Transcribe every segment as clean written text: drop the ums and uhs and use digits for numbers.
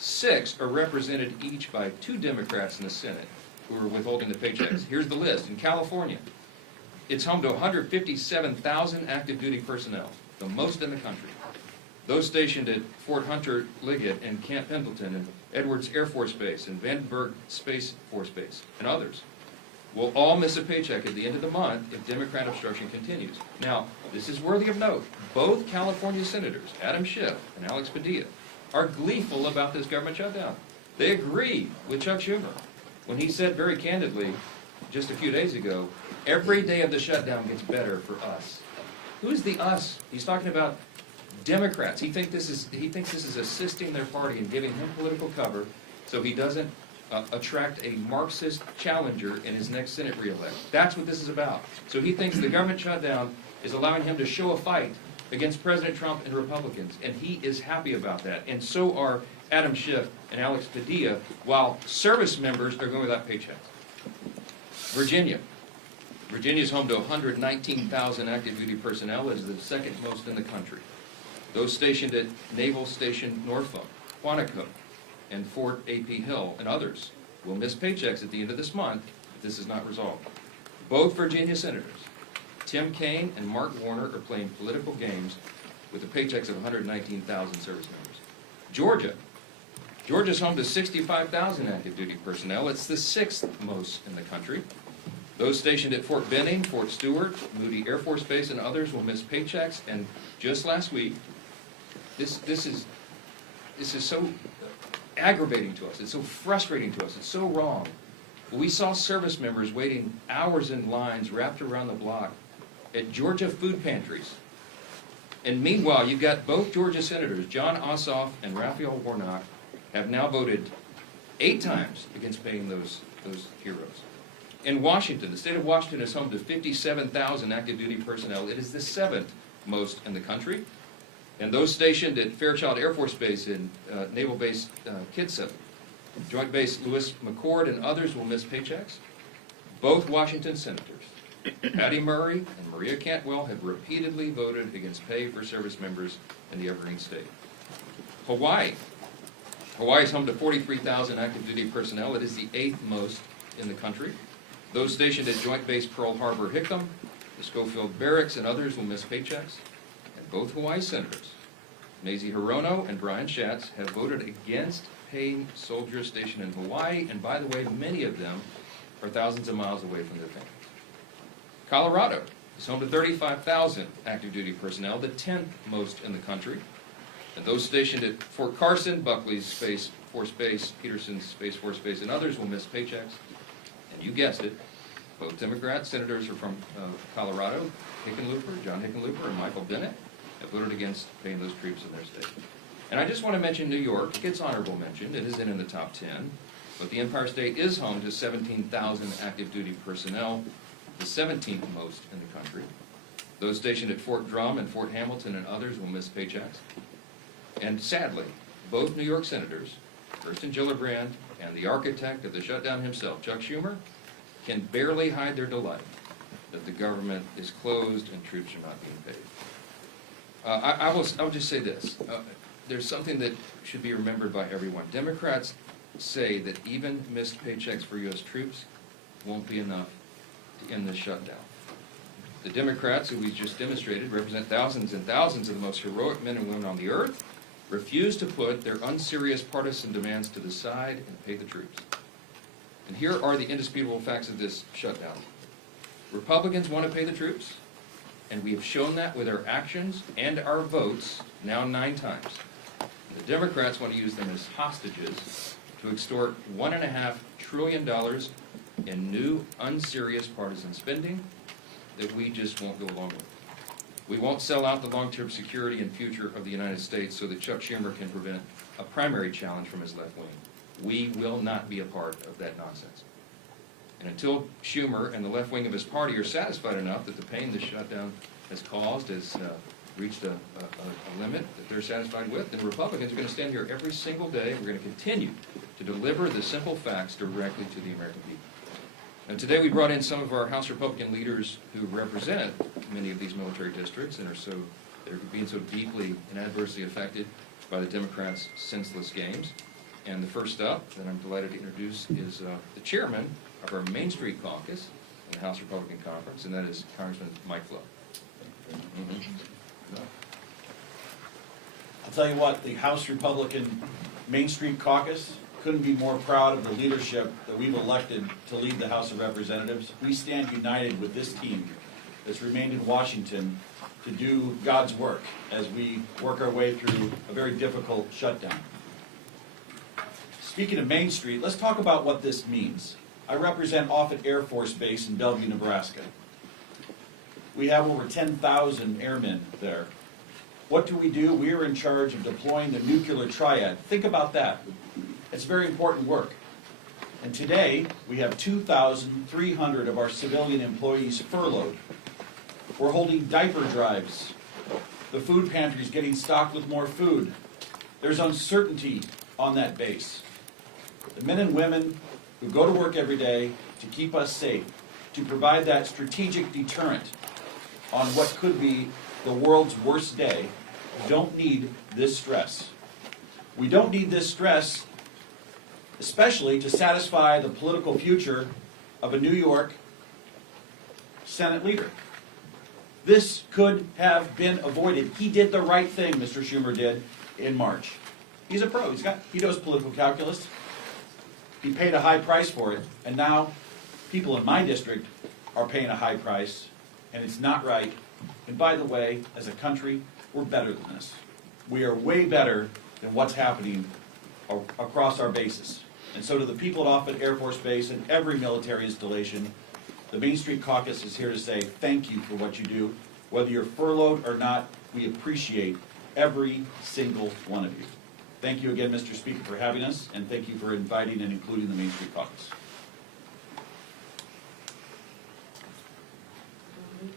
6 are represented each by 2 Democrats in the Senate who are withholding the paychecks. Here's the list. In California, it's home to 157,000 active duty personnel, the most in the country. Those stationed at Fort Hunter Liggett and Camp Pendleton and Edwards Air Force Base and Vandenberg Space Force Base and others will all miss a paycheck at the end of the month if Democrat obstruction continues. Now, this is worthy of note. Both California senators, Adam Schiff and Alex Padilla, are gleeful about this government shutdown. They agree with Chuck Schumer when he said very candidly just a few days ago, every day of the shutdown gets better for us. Who's the us? He's talking about Democrats. He thinks this is assisting their party and giving him political cover so he doesn't attract a Marxist challenger in his next Senate re-elect. That's what this is about. So he thinks the government shutdown is allowing him to show a fight against President Trump and Republicans, and he is happy about that. And so are Adam Schiff and Alex Padilla, while service members are going without paychecks. Virginia. Virginia is home to 119,000 active duty personnel. It is the second most in the country. Those stationed at Naval Station Norfolk, Quantico, and Fort A.P. Hill, and others will miss paychecks at the end of this month if this is not resolved. Both Virginia senators, Tim Kaine and Mark Warner, are playing political games with the paychecks of 119,000 service members. Georgia. Georgia's home to 65,000 active duty personnel. It's the 6th most in the country. Those stationed at Fort Benning, Fort Stewart, Moody Air Force Base, and others will miss paychecks. And just last week, this is so aggravating to us. It's so frustrating to us. It's so wrong. We saw service members waiting hours in lines wrapped around the block at Georgia food pantries. And meanwhile, you've got both Georgia senators, John Ossoff and Raphael Warnock, have now voted 8 times against paying those heroes. In Washington, the state of Washington is home to 57,000 active duty personnel. It is the 7th most in the country. And those stationed at Fairchild Air Force Base and Naval Base Kitsap, Joint Base Lewis McChord, and others will miss paychecks. Both Washington senators, Patty Murray and Maria Cantwell, have repeatedly voted against pay for service members in the Evergreen State. Hawaii. Hawaii is home to 43,000 active duty personnel. It is the 8th most in the country. Those stationed at Joint Base Pearl Harbor Hickam, the Schofield Barracks, and others will miss paychecks. And both Hawaii senators, Mazie Hirono and Brian Schatz, have voted against paying soldiers stationed in Hawaii, and by the way, many of them are thousands of miles away from their families. Colorado is home to 35,000 active duty personnel, the 10th most in the country. And those stationed at Fort Carson, Buckley's Space Force Base, Peterson's Space Force Base, and others will miss paychecks. And you guessed it, both Democrat senators are from Colorado. John Hickenlooper and Michael Bennett have voted against paying those troops in their state. And I just want to mention New York. It gets honorable mention. It isn't in the top 10. But the Empire State is home to 17,000 active duty personnel, the 17th most in the country. Those stationed at Fort Drum and Fort Hamilton and others will miss paychecks. And sadly, both New York senators, Kirsten Gillibrand and the architect of the shutdown himself, Chuck Schumer, can barely hide their delight that the government is closed and troops are not being paid. I will just say this. There's something that should be remembered by everyone. Democrats say that even missed paychecks for U.S. troops won't be enough to end this shutdown. The Democrats, who we just demonstrated, represent thousands and thousands of the most heroic men and women on the earth, refuse to put their unserious partisan demands to the side and pay the troops. And here are the indisputable facts of this shutdown. Republicans want to pay the troops, and we have shown that with our actions and our votes now 9 times. The Democrats want to use them as hostages to extort $1.5 trillion in new, unserious partisan spending that we just won't go along with. We won't sell out the long-term security and future of the United States so that Chuck Schumer can prevent a primary challenge from his left wing. We will not be a part of that nonsense. And until Schumer and the left wing of his party are satisfied enough that the pain the shutdown has caused has reached a limit that they're satisfied with, then Republicans are going to stand here every single day, and we're going to continue to deliver the simple facts directly to the American people. And today we brought in some of our House Republican leaders who represent many of these military districts and they're being so deeply and adversely affected by the Democrats' senseless games. And the first up that I'm delighted to introduce is the chairman of our Main Street Caucus in the House Republican Conference, and that is Congressman Mike Flo. I'll tell you what, the House Republican Main Street Caucus couldn't be more proud of the leadership that we've elected to lead the House of Representatives. We stand united with this team that's remained in Washington to do God's work as we work our way through a very difficult shutdown. Speaking of Main Street, let's talk about what this means. I represent Offutt Air Force Base in Bellevue, Nebraska. We have over 10,000 airmen there. What do? We are in charge of deploying the nuclear triad. Think about that. It's very important work. And today, we have 2,300 of our civilian employees furloughed. We're holding diaper drives. The food pantry is getting stocked with more food. There's uncertainty on that base. The men and women who go to work every day to keep us safe, to provide that strategic deterrent on what could be the world's worst day, don't need this stress. We don't need this stress, especially to satisfy the political future of a New York Senate leader. This could have been avoided. He did the right thing, Mr. Schumer did in March. He's a pro. He knows political calculus. He paid a high price for it, and now people in my district are paying a high price, and it's not right. And by the way, as a country, we're better than this. We are way better than what's happening across our bases. And so to the people at Offutt Air Force Base and every military installation, the Main Street Caucus is here to say thank you for what you do. Whether you're furloughed or not, we appreciate every single one of you. Thank you again, Mr. Speaker, for having us, and thank you for inviting and including the Main Street Caucus.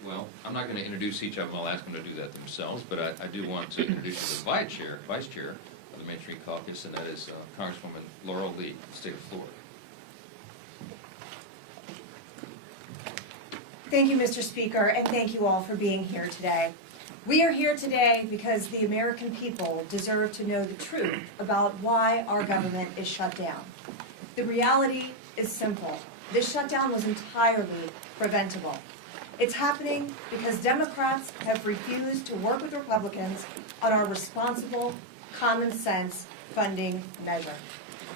Well, I'm not going to introduce each of them. I'll ask them to do that themselves, but I do want to introduce you to the vice chair of the Main Street Caucus, and that is Congresswoman Laurel Lee, of the state of Florida. Thank you, Mr. Speaker, and thank you all for being here today. We are here today because the American people deserve to know the truth about why our government is shut down. The reality is simple. This shutdown was entirely preventable. It's happening because Democrats have refused to work with Republicans on our responsible, common sense funding measure.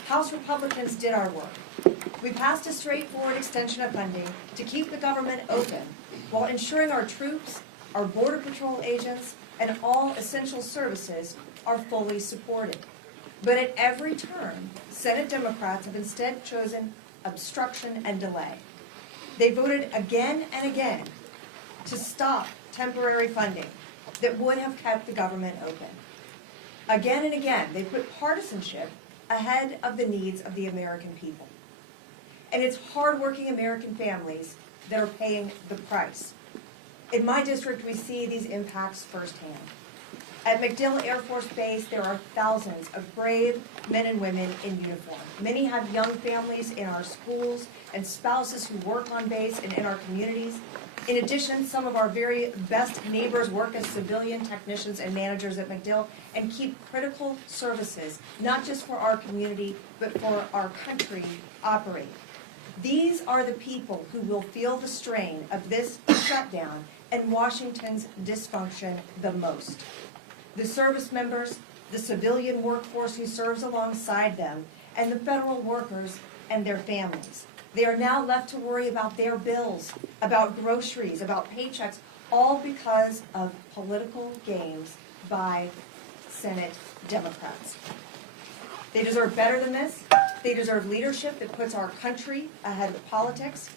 House Republicans did our work. We passed a straightforward extension of funding to keep the government open while ensuring our troops, our Border Patrol agents, and all essential services are fully supported. But at every turn, Senate Democrats have instead chosen obstruction and delay. They voted again and again to stop temporary funding that would have kept the government open. Again and again, they put partisanship ahead of the needs of the American people. And it's hardworking American families that are paying the price. In my district, we see these impacts firsthand. At MacDill Air Force Base, there are thousands of brave men and women in uniform. Many have young families in our schools and spouses who work on base and in our communities. In addition, some of our very best neighbors work as civilian technicians and managers at MacDill and keep critical services, not just for our community, but for our country, operate. These are the people who will feel the strain of this shutdown and Washington's dysfunction the most. The service members, the civilian workforce who serves alongside them, and the federal workers and their families. They are now left to worry about their bills, about groceries, about paychecks, all because of political games by Senate Democrats. They deserve better than this. They deserve leadership that puts our country ahead of politics.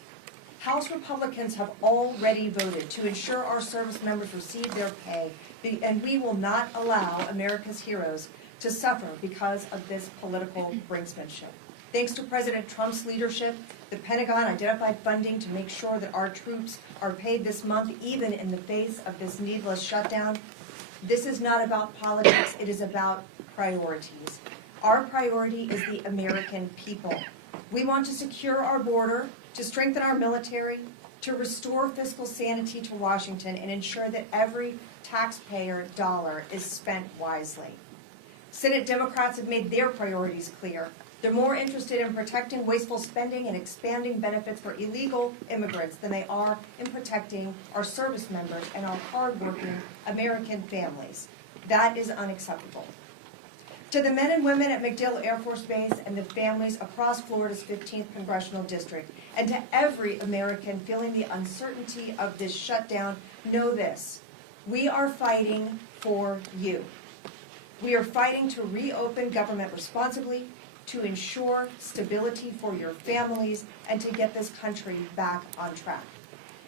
House Republicans have already voted to ensure our service members receive their pay, and we will not allow America's heroes to suffer because of this political brinksmanship. Thanks to President Trump's leadership, the Pentagon identified funding to make sure that our troops are paid this month, even in the face of this needless shutdown. This is not about politics, it is about priorities. Our priority is the American people. We want to secure our border, to strengthen our military, to restore fiscal sanity to Washington, and ensure that every taxpayer dollar is spent wisely. Senate Democrats have made their priorities clear. They're more interested in protecting wasteful spending and expanding benefits for illegal immigrants than they are in protecting our service members and our hardworking American families. That is unacceptable. To the men and women at MacDill Air Force Base and the families across Florida's 15th Congressional District, and to every American feeling the uncertainty of this shutdown, know this: we are fighting for you. We are fighting to reopen government responsibly, to ensure stability for your families, and to get this country back on track.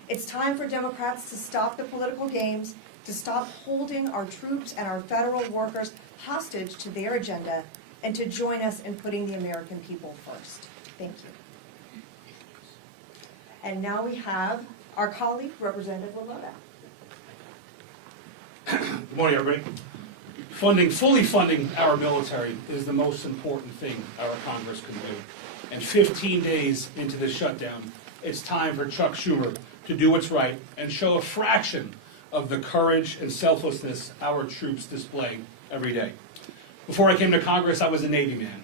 It's time for Democrats to stop the political games, to stop holding our troops and our federal workers hostage to their agenda, and to join us in putting the American people first. Thank you. And now we have our colleague, Representative Lalota. Good morning, everybody. Fully funding our military is the most important thing our Congress can do. And 15 days into this shutdown, it's time for Chuck Schumer to do what's right and show a fraction of the courage and selflessness our troops display every day. Before I came to Congress, I was a Navy man.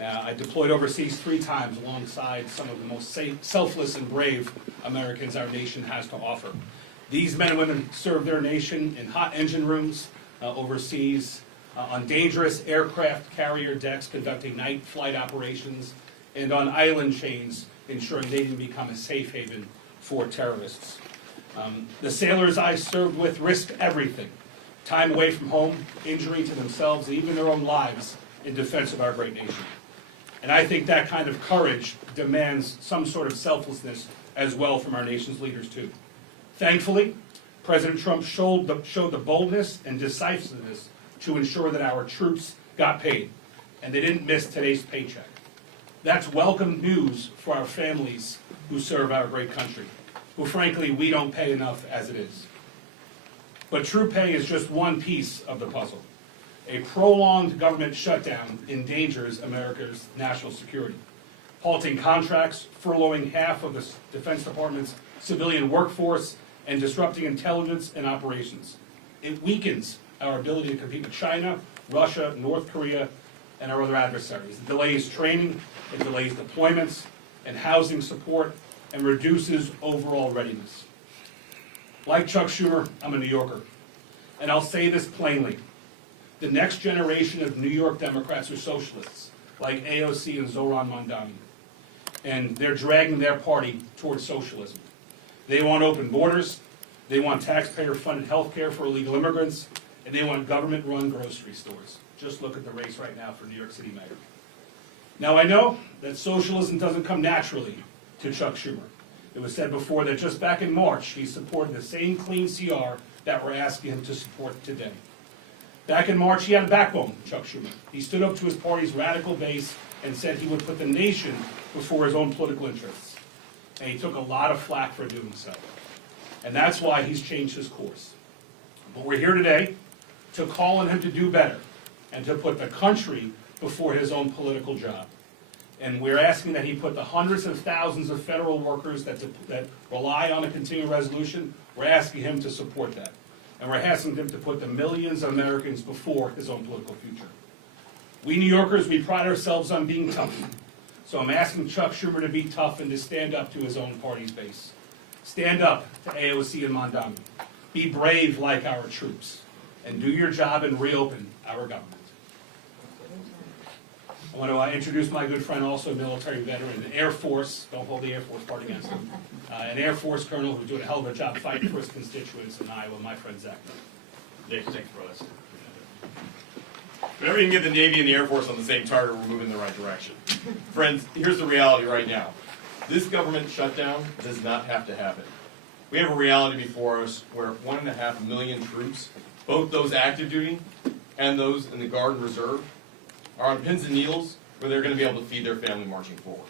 I deployed overseas 3 times alongside some of the most selfless and brave Americans our nation has to offer. These men and women serve their nation in hot engine rooms, overseas, on dangerous aircraft carrier decks conducting night flight operations, and on island chains ensuring they didn't become a safe haven for terrorists. The sailors I served with risked everything: time away from home, injury to themselves, and even their own lives in defense of our great nation. And I think that kind of courage demands some sort of selflessness as well from our nation's leaders too. Thankfully, President Trump showed the boldness and decisiveness to ensure that our troops got paid, and they didn't miss today's paycheck. That's welcome news for our families who serve our great country, who frankly we don't pay enough as it is. But true pay is just one piece of the puzzle. A prolonged government shutdown endangers America's national security, halting contracts, furloughing half of the Defense Department's civilian workforce, and disrupting intelligence and operations. It weakens our ability to compete with China, Russia, North Korea, and our other adversaries. It delays training, it delays deployments and housing support, and reduces overall readiness. Like Chuck Schumer, I'm a New Yorker, and I'll say this plainly. The next generation of New York Democrats are socialists, like AOC and Zohran Mamdani, and they're dragging their party towards socialism. They want open borders, they want taxpayer-funded health care for illegal immigrants, and they want government-run grocery stores. Just look at the race right now for New York City mayor. Now I know that socialism doesn't come naturally to Chuck Schumer. It was said before that just back in March, he supported the same clean CR that we're asking him to support today. Back in March, he had a backbone, Chuck Schumer. He stood up to his party's radical base and said he would put the nation before his own political interests. And he took a lot of flack for doing so. And that's why he's changed his course. But we're here today to call on him to do better and to put the country before his own political job. And we're asking that he put the hundreds of thousands of federal workers that rely on a continuing resolution, we're asking him to support that. And we're asking him to put the millions of Americans before his own political future. We New Yorkers, we pride ourselves on being tough. So I'm asking Chuck Schumer to be tough and to stand up to his own party's base. Stand up to AOC and Mamdani. Be brave like our troops. And do your job and reopen our government. I want to introduce my good friend, also a military veteran, an Air Force, don't hold the Air Force part against him, an Air Force colonel who's doing a hell of a job fighting for his constituents in Iowa, my friend Zach. Nick, thanks, brothers. Whenever you can get the Navy and the Air Force on the same target, we're moving in the right direction. Friends, here's the reality right now. This government shutdown does not have to happen. We have a reality before us where 1.5 million troops, both those active duty and those in the Guard and Reserve, are on pins and needles where they're going to be able to feed their family marching forward.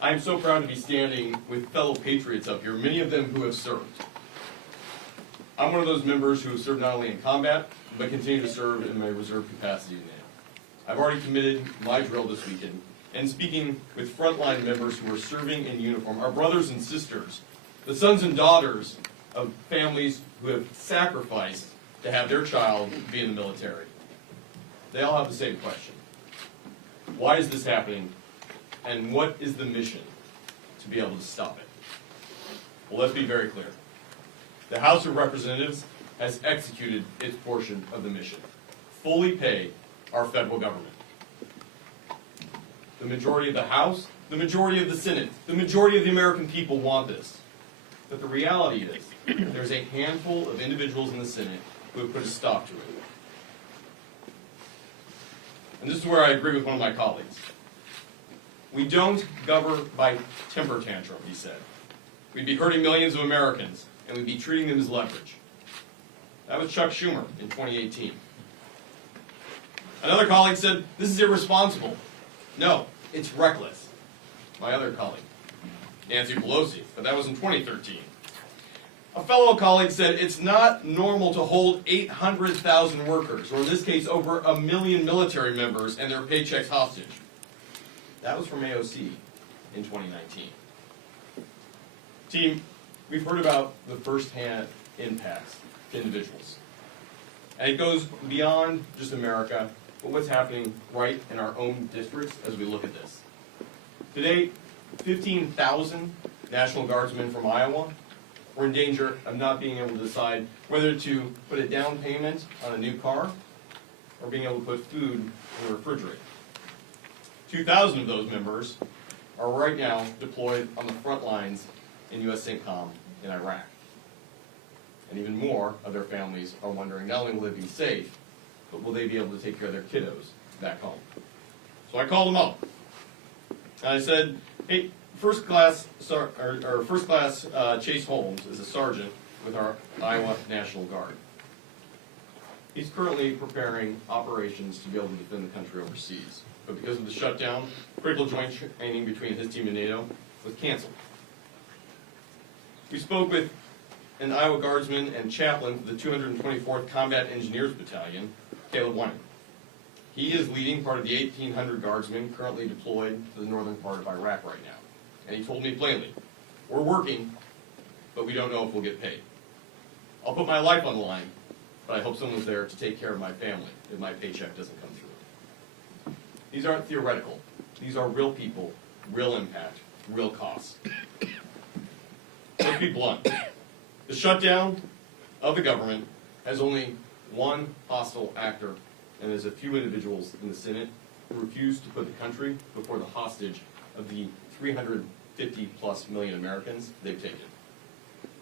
I am so proud to be standing with fellow patriots up here, many of them who have served. I'm one of those members who have served not only in combat, but continue to serve in my reserve capacity now. I've already committed my drill this weekend, and speaking with frontline members who are serving in uniform, our brothers and sisters, the sons and daughters of families who have sacrificed to have their child be in the military. they all have the same question. Why is this happening, and what is the mission to be able to stop it? Well, let's be very clear. The House of Representatives has executed its portion of the mission. Fully pay our federal government. The majority of the House, the majority of the Senate, the majority of the American people want this. But the reality is, there's a handful of individuals in the Senate who have put a stop to it. And this is where I agree with one of my colleagues. We don't govern by temper tantrum, he said. We'd be hurting millions of Americans, and we'd be treating them as leverage. That was Chuck Schumer in 2018. Another colleague said, this is irresponsible. No, it's reckless. My other colleague, Nancy Pelosi, but that was in 2013. A fellow colleague said, it's not normal to hold 800,000 workers, or in this case, over 1 million military members and their paychecks hostage. That was from AOC in 2019. Team, we've heard about the first-hand impacts to individuals. And it goes beyond just America, but what's happening right in our own districts as we look at this. Today, 15,000 National Guardsmen from Iowa were in danger of not being able to decide whether to put a down payment on a new car or being able to put food in the refrigerator. 2,000 of those members are right now deployed on the front lines in U.S. CENTCOM in Iraq. And even more of their families are wondering not only will they be safe, but will they be able to take care of their kiddos back home. So I called them up. And I said, hey, First Class Chase Holmes is a sergeant with our Iowa National Guard. He's currently preparing operations to be able to defend the country overseas. But because of the shutdown, critical joint training between his team and NATO was canceled. We spoke with an Iowa Guardsman and chaplain for the 224th Combat Engineers Battalion, Caleb Wayne. He is leading part of the 1,800 Guardsmen currently deployed to the northern part of Iraq right now. And he told me plainly, we're working, but we don't know if we'll get paid. I'll put my life on the line, but I hope someone's there to take care of my family if my paycheck doesn't come through. These aren't theoretical. These are real people, real impact, real costs. Let's be blunt. The shutdown of the government has only one hostile actor, and there's a few individuals in the Senate who refuse to put the country before the hostage of the 350+ million Americans they've taken.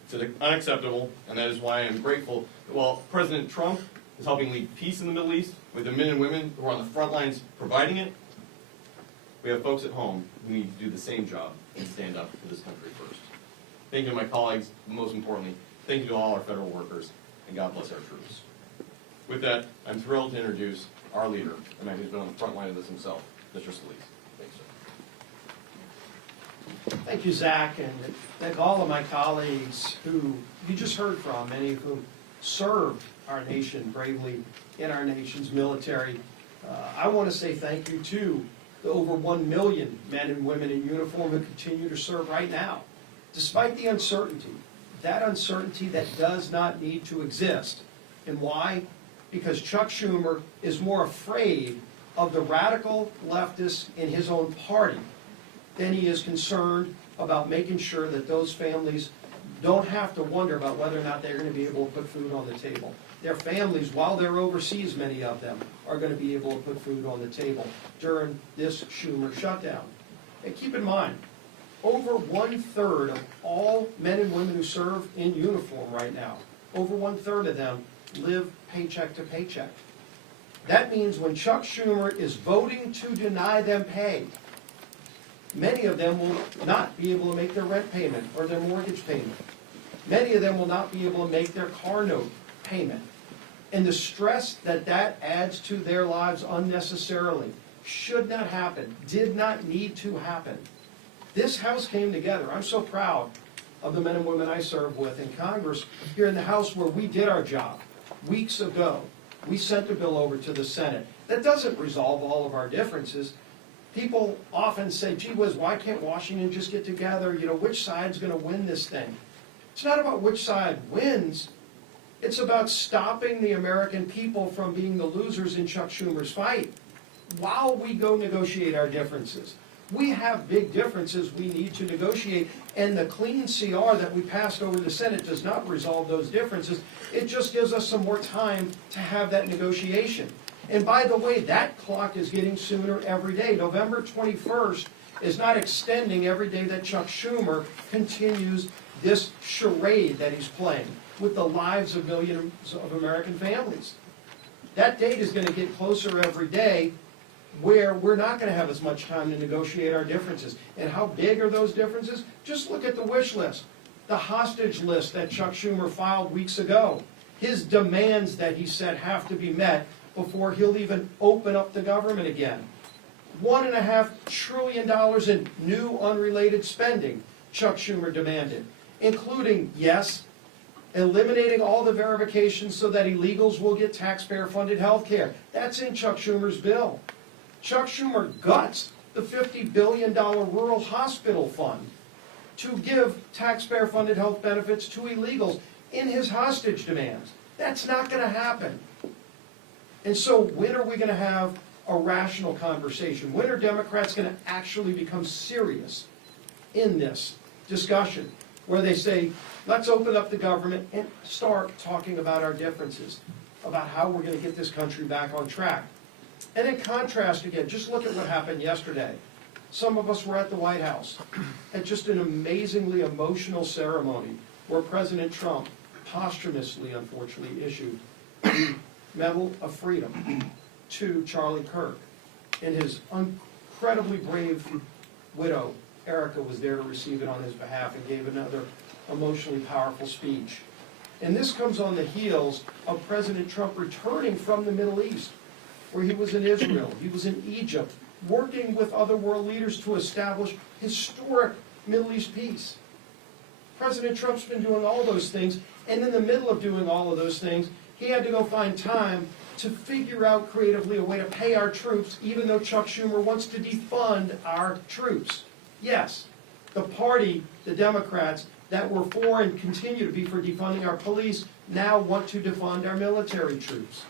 It's unacceptable, and that is why I'm grateful that while President Trump is helping lead peace in the Middle East with the men and women who are on the front lines providing it, we have folks at home who need to do the same job and stand up for this country first. Thank you to my colleagues, but most importantly, thank you to all our federal workers, and God bless our troops. With that, I'm thrilled to introduce our leader, the man who's been on the front line of this himself, Mr. Scalise. Thanks, sir. Thank you, Zach, and thank all of my colleagues who you just heard from, many of whom served our nation bravely in our nation's military. I want to say thank you to the over 1 million men and women in uniform who continue to serve right now. Despite the uncertainty, that uncertainty that does not need to exist. And why? Because Chuck Schumer is more afraid of the radical leftists in his own party than he is concerned about making sure that those families don't have to wonder about whether or not they're going to be able to put food on the table. Their families, while they're overseas, many of them, are going to be able to put food on the table during this Schumer shutdown. And keep in mind, over 1/3 of all men and women who serve in uniform right now, over 1/3 of them live paycheck to paycheck. That means when Chuck Schumer is voting to deny them pay, many of them will not be able to make their rent payment or their mortgage payment. Many of them will not be able to make their car note payment. And the stress that that adds to their lives unnecessarily should not happen, did not need to happen. This House came together. I'm so proud of the men and women I serve with in Congress, here in the House, where we did our job. Weeks ago, we sent a bill over to the Senate. That doesn't resolve all of our differences. People often say, gee whiz, why can't Washington just get together? You know, which side's going to win this thing? It's not about which side wins. It's about stopping the American people from being the losers in Chuck Schumer's fight while we go negotiate our differences. We have big differences we need to negotiate, and the clean CR that we passed over the Senate does not resolve those differences. It just gives us some more time to have that negotiation. And by the way, that clock is getting sooner every day. November 21st is not extending every day that Chuck Schumer continues this charade that he's playing with the lives of millions of American families. That date is going to get closer every day, where we're not going to have as much time to negotiate our differences. And how big are those differences? Just look at the wish list, the hostage list that Chuck Schumer filed weeks ago, his demands that he said have to be met before he'll even open up the government again. $1.5 trillion in new unrelated spending Chuck Schumer demanded, including, yes, eliminating all the verifications so that illegals will get taxpayer-funded health care. That's in Chuck Schumer's bill. Chuck Schumer guts the $50 billion rural hospital fund to give taxpayer-funded health benefits to illegals in his hostage demands. That's not going to happen. And so when are we going to have a rational conversation? When are Democrats going to actually become serious in this discussion, where they say, let's open up the government and start talking about our differences, about how we're going to get this country back on track? And in contrast, again, just look at what happened yesterday. Some of us were at the White House at just an amazingly emotional ceremony where President Trump posthumously, unfortunately, issued the Medal of Freedom to Charlie Kirk. And his incredibly brave widow, Erica, was there to receive it on his behalf and gave another emotionally powerful speech. And this comes on the heels of President Trump returning from the Middle East, where he was in Israel, he was in Egypt, working with other world leaders to establish historic Middle East peace. President Trump's been doing all those things, and in the middle of doing all of those things, he had to go find time to figure out creatively a way to pay our troops, even though Chuck Schumer wants to defund our troops. Yes, the party, the Democrats, that were for and continue to be for defunding our police now want to defund our military troops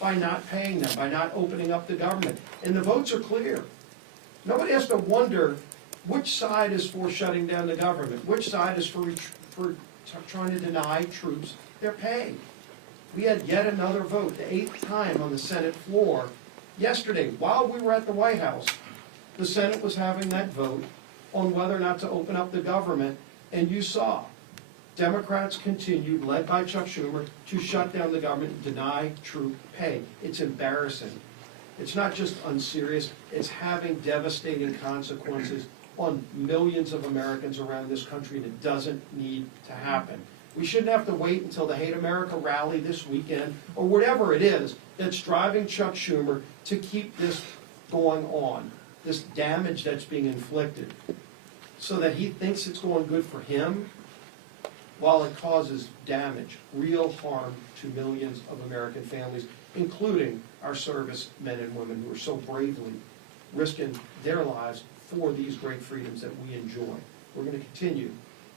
by not paying them, by not opening up the government. And the votes are clear. Nobody has to wonder which side is for shutting down the government, which side is for trying to deny troops their pay. We had yet another vote, the 8th time on the Senate floor. Yesterday, while we were at the White House, the Senate was having that vote on whether or not to open up the government, and you saw Democrats continued, led by Chuck Schumer, to shut down the government and deny troop pay. It's embarrassing. It's not just unserious, it's having devastating consequences on millions of Americans around this country, and it doesn't need to happen. We shouldn't have to wait until the Hate America rally this weekend, or whatever it is that's driving Chuck Schumer to keep this going on, this damage that's being inflicted, so that he thinks it's going good for him, while it causes damage, real harm to millions of American families, including our service men and women who are so bravely risking their lives for these great freedoms that we enjoy. We're going to continue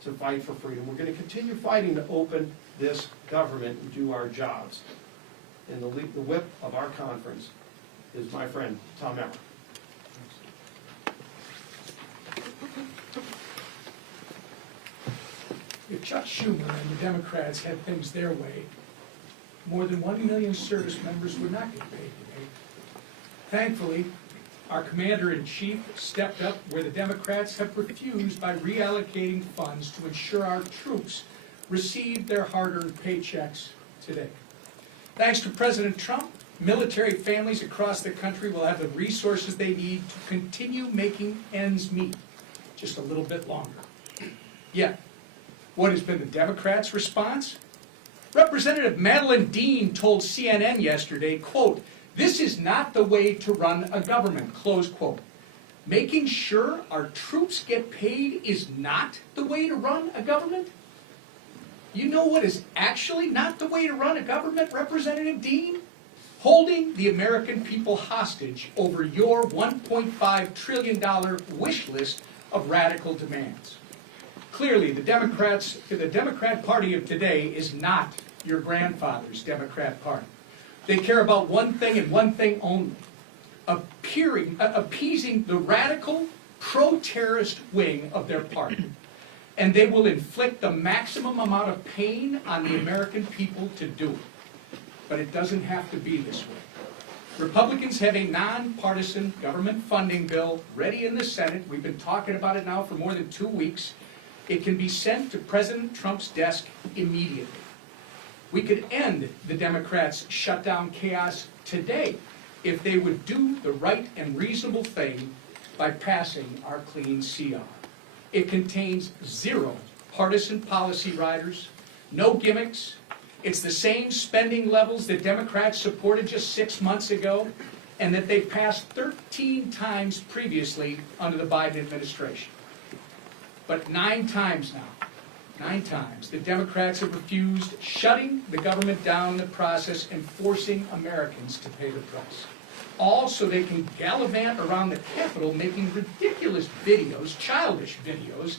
to fight for freedom. We're going to continue fighting to open this government and do our jobs. And the whip of our conference is my friend, Tom Emmer. If Chuck Schumer and the Democrats had things their way, more than 1 million service members would not get paid today. Thankfully, our commander-in-chief stepped up where the Democrats have refused by reallocating funds to ensure our troops receive their hard-earned paychecks today. Thanks to President Trump, military families across the country will have the resources they need to continue making ends meet just a little bit longer. Yet, what has been the Democrats' response? Representative Madeline Dean told CNN yesterday, quote, "This is not the way to run a government," close quote. Making sure our troops get paid is not the way to run a government? You know what is actually not the way to run a government, Representative Dean? Holding the American people hostage over your $1.5 trillion wish list of radical demands. Clearly, the Democrat Party of today is not your grandfather's Democrat Party. They care about one thing and one thing only, appeasing the radical, pro-terrorist wing of their party. And they will inflict the maximum amount of pain on the American people to do it. But it doesn't have to be this way. Republicans have a nonpartisan government funding bill ready in the Senate. We've been talking about it now for more than 2 weeks. It can be sent to President Trump's desk immediately. We could end the Democrats' shutdown chaos today if they would do the right and reasonable thing by passing our clean CR. It contains 0 partisan policy riders, no gimmicks. It's the same spending levels that Democrats supported just 6 months ago and that they passed 13 times previously under the Biden administration. But 9 times now, 9 times, the Democrats have refused, shutting the government down in the process and forcing Americans to pay the price. All so they can gallivant around the Capitol making ridiculous videos, childish videos,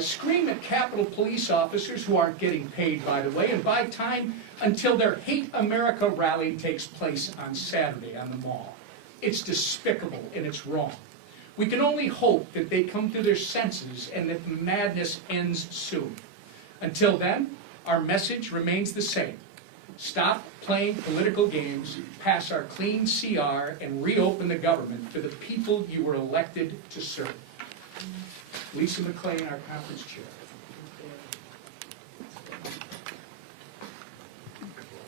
scream at Capitol police officers who aren't getting paid, by the way, and buy time until their Hate America rally takes place on Saturday on the Mall. It's despicable and it's wrong. We can only hope that they come to their senses and that the madness ends soon. Until then, our message remains the same. Stop playing political games, pass our clean CR, and reopen the government for the people you were elected to serve. Lisa McClain, our conference chair.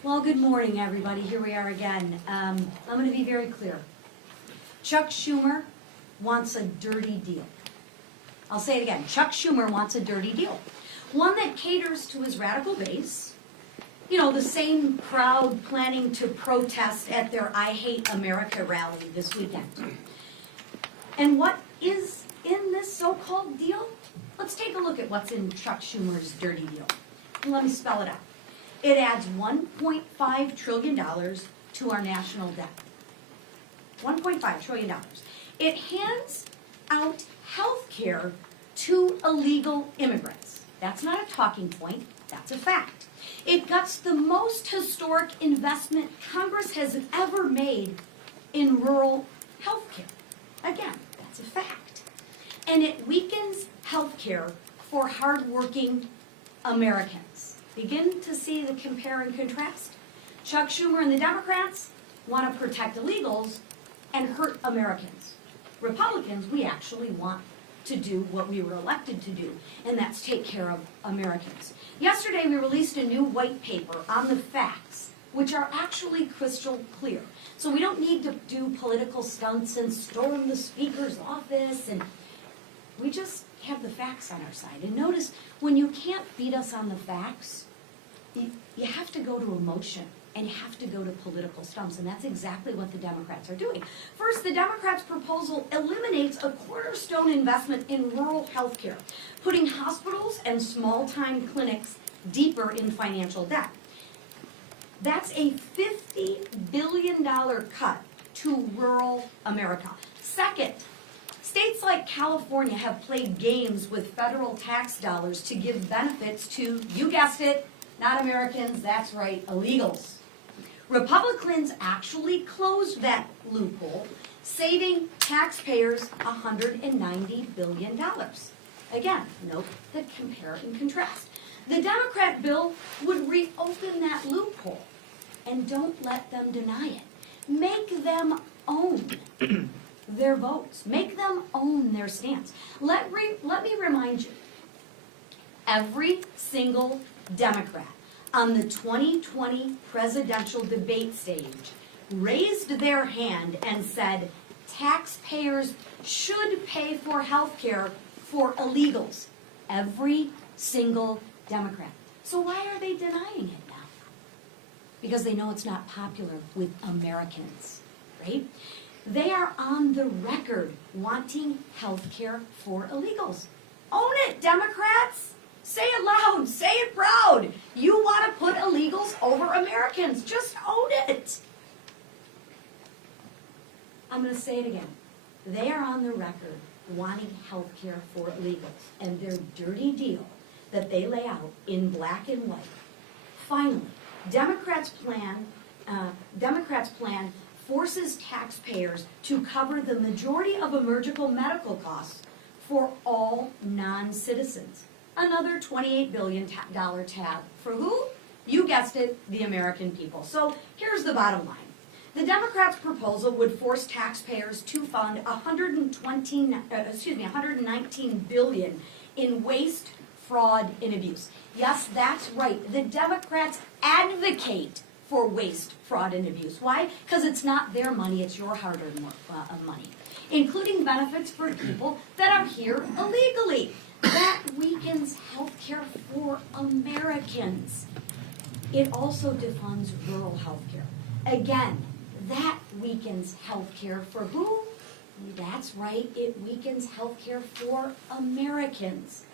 Well, good morning, everybody. Here we are again. I'm going to be very clear. Chuck Schumer wants a dirty deal. I'll say it again. Chuck Schumer wants a dirty deal. One that caters to his radical base. You know, the same crowd planning to protest at their I Hate America rally this weekend. And what is in this so-called deal? Let's take a look at what's in Chuck Schumer's dirty deal. And let me spell it out. It adds $1.5 trillion to our national debt. $1.5 trillion. It hands out health care to illegal immigrants. That's not a talking point, that's a fact. It guts the most historic investment Congress has ever made in rural health care. Again, that's a fact. And it weakens health care for hardworking Americans. Begin to see the compare and contrast. Chuck Schumer and the Democrats want to protect illegals and hurt Americans. Republicans, we actually want to do what we were elected to do, and that's take care of Americans. Yesterday, we released a new white paper on the facts, which are actually crystal clear. So we don't need to do political stunts and storm the speaker's office, and we just have the facts on our side. And notice, when you can't beat us on the facts, you have to go to emotion, and you have to go to political stumps, and that's exactly what the Democrats are doing. First, the Democrats' proposal eliminates a cornerstone investment in rural health care, putting hospitals and small-time clinics deeper in financial debt. That's a $50 billion cut to rural America. Second, states like California have played games with federal tax dollars to give benefits to, you guessed it, not Americans, that's right, illegals. Republicans actually closed that loophole, saving taxpayers $190 billion. Again, note the compare and contrast. The Democrat bill would reopen that loophole, and don't let them deny it. Make them own their votes. Make them own their stance. Let me remind you, every single Democrat on the 2020 presidential debate stage raised their hand and said taxpayers should pay for health care for illegals. Every single Democrat. So why are they denying it now? Because they know it's not popular with Americans, right? They are on the record wanting health care for illegals. Own it, Democrats! Say it loud, say it proud. You want to put illegals over Americans. Just own it. I'm going to say it again. They are on the record wanting health care for illegals. And their dirty deal that they lay out in black and white finally Democrats' plan forces taxpayers to cover the majority of emergency medical costs for all non-citizens. Another $28 billion tab for who? You guessed it, the American people. So here's the bottom line. The Democrats' proposal would force taxpayers to fund $119 billion in waste, fraud, and abuse. Yes, that's right. The Democrats advocate for waste, fraud, and abuse. Why? Because it's not their money, it's your hard-earned money, including benefits for people that are here illegally. That weakens health care for Americans. It also defunds rural health care. Again, that weakens health care for who? That's right, it weakens health care for Americans.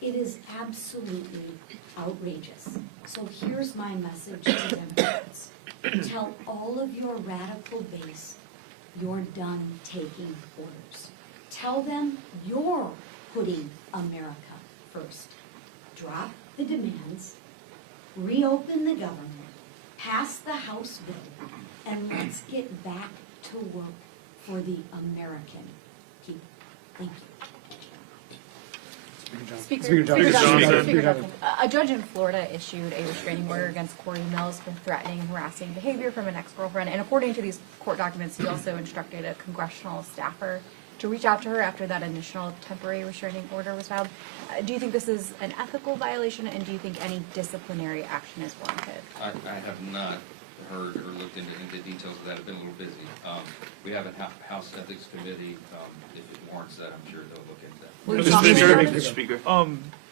It is absolutely outrageous. So here's my message to Democrats. Tell all of your radical base you're done taking orders. Tell them you're putting America first. Drop the demands, reopen the government, pass the House bill, and let's get back to work for the American people. Thank you. Speaker Johnson. Johnson. A judge in Florida issued a restraining order against Corey Mills for threatening, harassing behavior from an ex-girlfriend. And according to these court documents, he also instructed a congressional staffer to reach out to her after that initial temporary restraining order was filed. Do you think this is an ethical violation, and do you think any disciplinary action is warranted? I have not heard or looked into any of the details of that. I've been a little busy. We have a House Ethics Committee. If it warrants that, I'm sure they'll look into that. Mr. Speaker,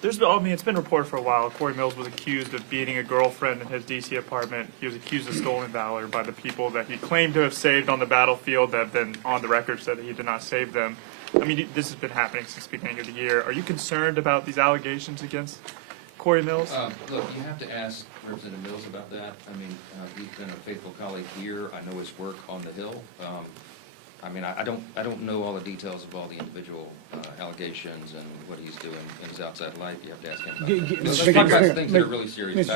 it's been reported for a while. Corey Mills was accused of beating a girlfriend in his D.C. apartment. He was accused of stolen valor by the people that he claimed to have saved on the battlefield that have been on the record said that he did not save them. I mean, this has been happening since the beginning of the year. Are you concerned about these allegations against Corey Mills? Look, you have to ask Representative Mills about that. I mean, he's been a faithful colleague here. I know his work on the Hill. I mean, I don't know all the details of all the individual allegations and what he's doing in his outside life. You have to ask him about that. Let's talk about things that are really serious.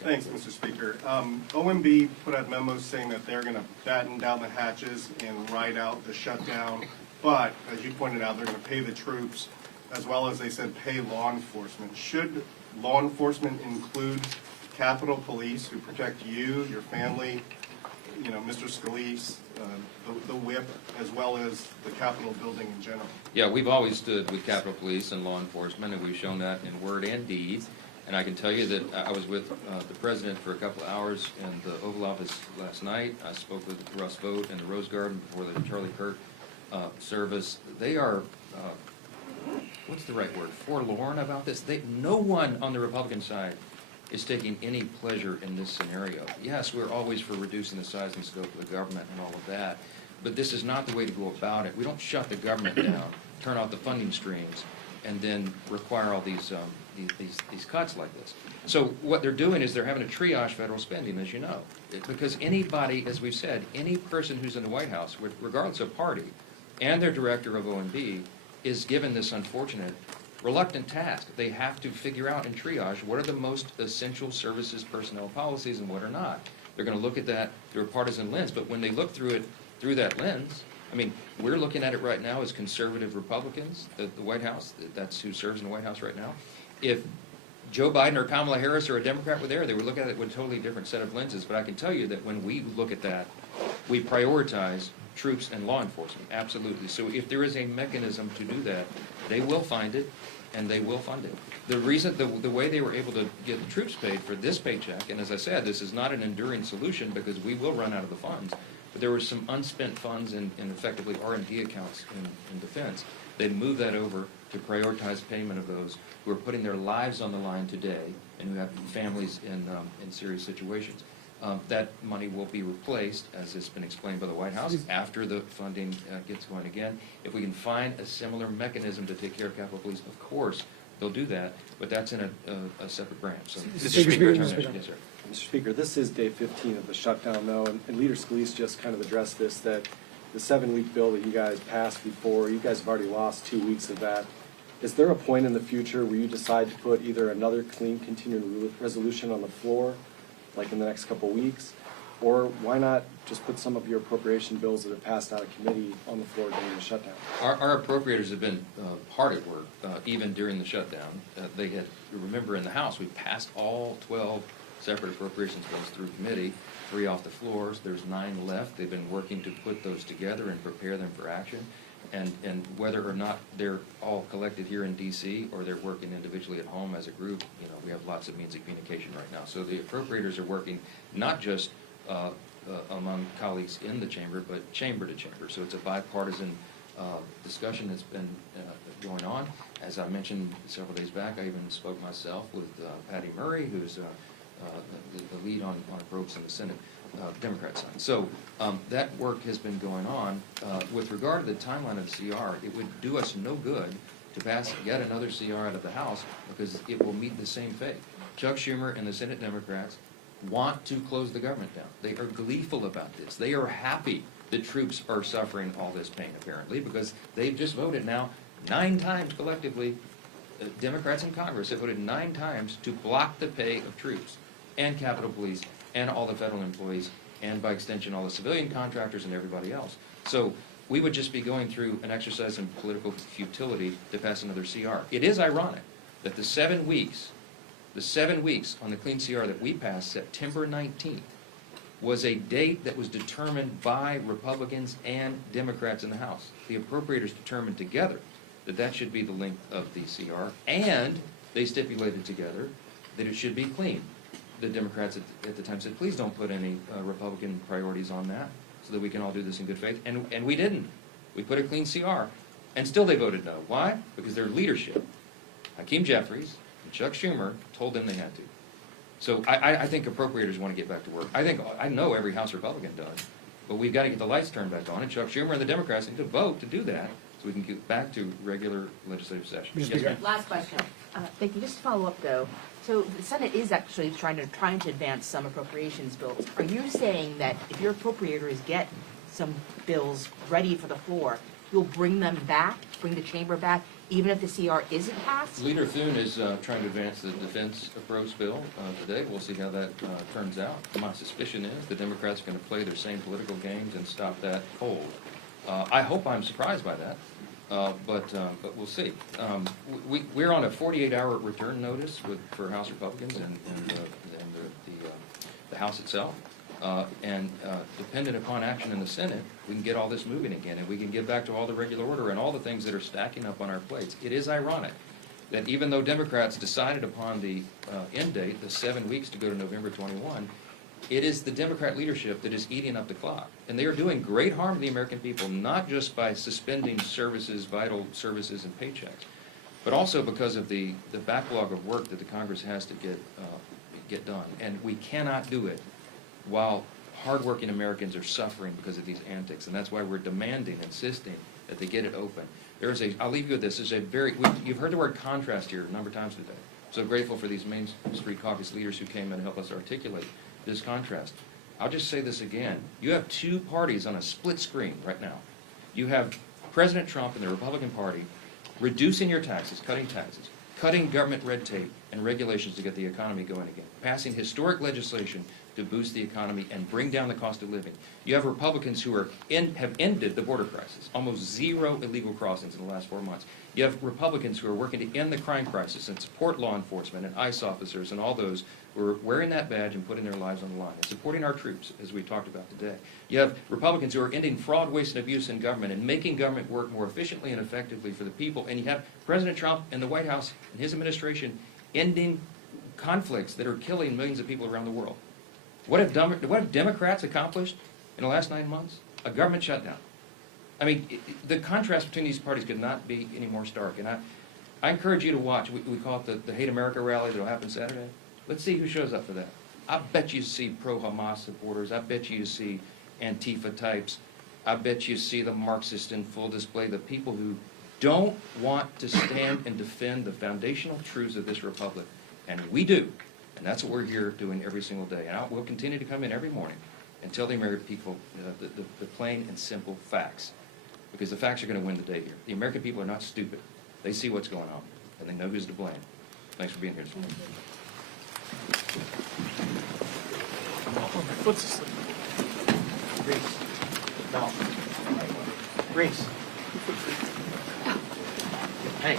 Thanks, Mr. Speaker. OMB put out memos saying that they're going to batten down the hatches and ride out the shutdown. But, as you pointed out, they're going to pay the troops, as well as they said pay law enforcement. Should law enforcement include Capitol Police who protect you, your family, you know, Mr. Scalise, the whip, as well as the Capitol building in general? Yeah, we've always stood with Capitol Police and law enforcement, and we've shown that in word and deed. And I can tell you that I was with the president for a couple of hours in the Oval Office last night. I spoke with Russ Vought in the Rose Garden before the Charlie Kirk service. They are, what's the right word, forlorn about this. No one on the Republican side is taking any pleasure in this scenario. Yes, we're always for reducing the size and scope of the government and all of that, but this is not the way to go about it. We don't shut the government down, turn off the funding streams, and then require all these cuts like this. So what they're doing is they're having to triage federal spending, as you know, because anybody, as we've said, any person who's in the White House, regardless of party, and their director of OMB, is given this unfortunate, reluctant task. They have to figure out and triage what are the most essential services personnel policies and what are not. They're going to look at that through a partisan lens, but when they look through it through that lens, I mean, we're looking at it right now as conservative Republicans, the White House, that's who serves in the White House right now. If Joe Biden or Kamala Harris or a Democrat were there, they would look at it with a totally different set of lenses. But I can tell you that when we look at that, we prioritize troops and law enforcement, absolutely. So if there is a mechanism to do that, they will find it, and they will fund it. The reason, the way they were able to get the troops paid for this paycheck, and as I said, this is not an enduring solution because we will run out of the funds, but there were some unspent funds in effectively R&D accounts in defense. They moved that over to prioritize payment of those who are putting their lives on the line today and who have families in serious situations. That money will be replaced, as has been explained by the White House, after the funding gets going again. If we can find a similar mechanism to take care of Capitol Police, of course, they'll do that, but that's in a separate branch. So, Mr. Speaker, yes, sir. Mr. Speaker, this is day 15 of the shutdown, though, and Leader Scalise just kind of addressed this, that the 7-week bill that you guys passed before, you guys have already lost 2 weeks of that. Is there a point in the future where you decide to put either another clean continuing resolution on the floor like in the next couple weeks? Or why not just put some of your appropriation bills that have passed out of committee on the floor during the shutdown? Our appropriators have been hard at work, even during the shutdown. They had, you remember in the House, we passed all 12 separate appropriations bills through committee, 3 off the floors. There's 9 left. They've been working to put those together and prepare them for action. And whether or not they're all collected here in DC or they're working individually at home as a group, you know, we have lots of means of communication right now. So the appropriators are working not just among colleagues in the chamber, but chamber to chamber. So it's a bipartisan discussion that's been going on. As I mentioned several days back, I even spoke myself with Patty Murray, who's the lead on approach in the Senate, Democrat side. So that work has been going on. With regard to the timeline of the CR, it would do us no good to pass yet another CR out of the House because it will meet the same fate. Chuck Schumer and the Senate Democrats want to close the government down. They are gleeful about this. They are happy the troops are suffering all this pain, apparently, because they've just voted now 9 times collectively. Democrats in Congress have voted 9 times to block the pay of troops and Capitol Police and all the federal employees and, by extension, all the civilian contractors and everybody else. So we would just be going through an exercise in political futility to pass another CR. It is ironic that the 7 weeks on the clean CR that we passed, September 19th, was a date that was determined by Republicans and Democrats in the House. The appropriators determined together that that should be the length of the CR, and they stipulated together that it should be clean. The Democrats at the time said, please don't put any Republican priorities on that so that we can all do this in good faith. And we didn't. We put a clean CR, and still they voted no. Why? Because their leadership, Hakeem Jeffries and Chuck Schumer, told them they had to. So I think appropriators want to get back to work. I know every House Republican does, but we've got to get the lights turned back on, and Chuck Schumer and the Democrats need to vote to do that so we can get back to regular legislative session. Yes, ma'am. Last question. Thank you. Just to follow up, though. So the Senate is actually trying to advance some appropriations bills. Are you saying that if your appropriators get some bills ready for the floor, you'll bring them back, bring the chamber back, even if the CR isn't passed? Leader Thune is trying to advance the defense approach bill today. We'll see how that turns out. My suspicion is the Democrats are going to play their same political games and stop that cold. I hope I'm surprised by that, but we'll see. We're on a 48-hour return notice for House Republicans and the House itself. And dependent upon action in the Senate, we can get all this moving again, and we can get back to all the regular order and all the things that are stacking up on our plates. It is ironic that even though Democrats decided upon the end date, the 7 weeks to go to November 21, it is the Democrat leadership that is eating up the clock. And they are doing great harm to the American people, not just by suspending services, vital services and paychecks, but also because of the backlog of work that the Congress has to get done. And we cannot do it while hardworking Americans are suffering because of these antics. And that's why we're demanding, insisting that they get it open. I'll leave you with this. You've heard the word contrast here a number of times today. So grateful for these Main Street Caucus leaders who came in and helped us articulate this contrast. I'll just say this again. You have 2 parties on a split screen right now. You have President Trump and the Republican Party reducing your taxes, cutting government red tape and regulations to get the economy going again, passing historic legislation to boost the economy and bring down the cost of living. You have Republicans who have ended the border crisis, almost 0 illegal crossings in the last 4 months. You have Republicans who are working to end the crime crisis and support law enforcement and ICE officers and all those who are wearing that badge and putting their lives on the line and supporting our troops, as we talked about today. You have Republicans who are ending fraud, waste, and abuse in government and making government work more efficiently and effectively for the people. And you have President Trump and the White House and his administration ending conflicts that are killing millions of people around the world. What have Democrats accomplished in the last 9 months? A government shutdown. I mean, the contrast between these parties could not be any more stark. And I encourage you to watch. We call it the Hate America rally that will happen Saturday. Let's see who shows up for that. I bet you see pro-Hamas supporters. I bet you see Antifa types. I bet you see the Marxists in full display, the people who don't want to stand and defend the foundational truths of this republic. And we do. And that's what we're here doing every single day. And we'll continue to come in every morning and tell the American people the plain and simple facts. Because the facts are going to win the day here. The American people are not stupid. They see what's going on, and they know who's to blame. Thanks for being here this morning. Foot's asleep. Reese. No. Reese. Hey.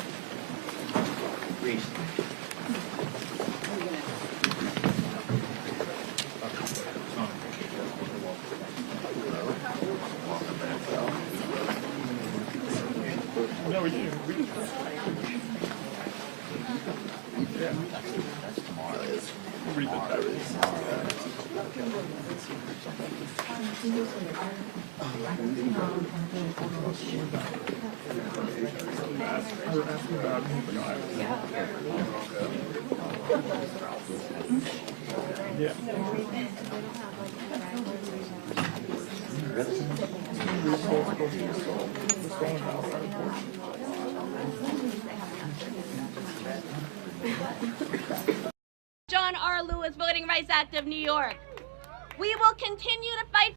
Reese. No, we do. Yeah. Read the diary. Yeah. John R. Lewis, Voting Rights Act of New York. We will continue to fight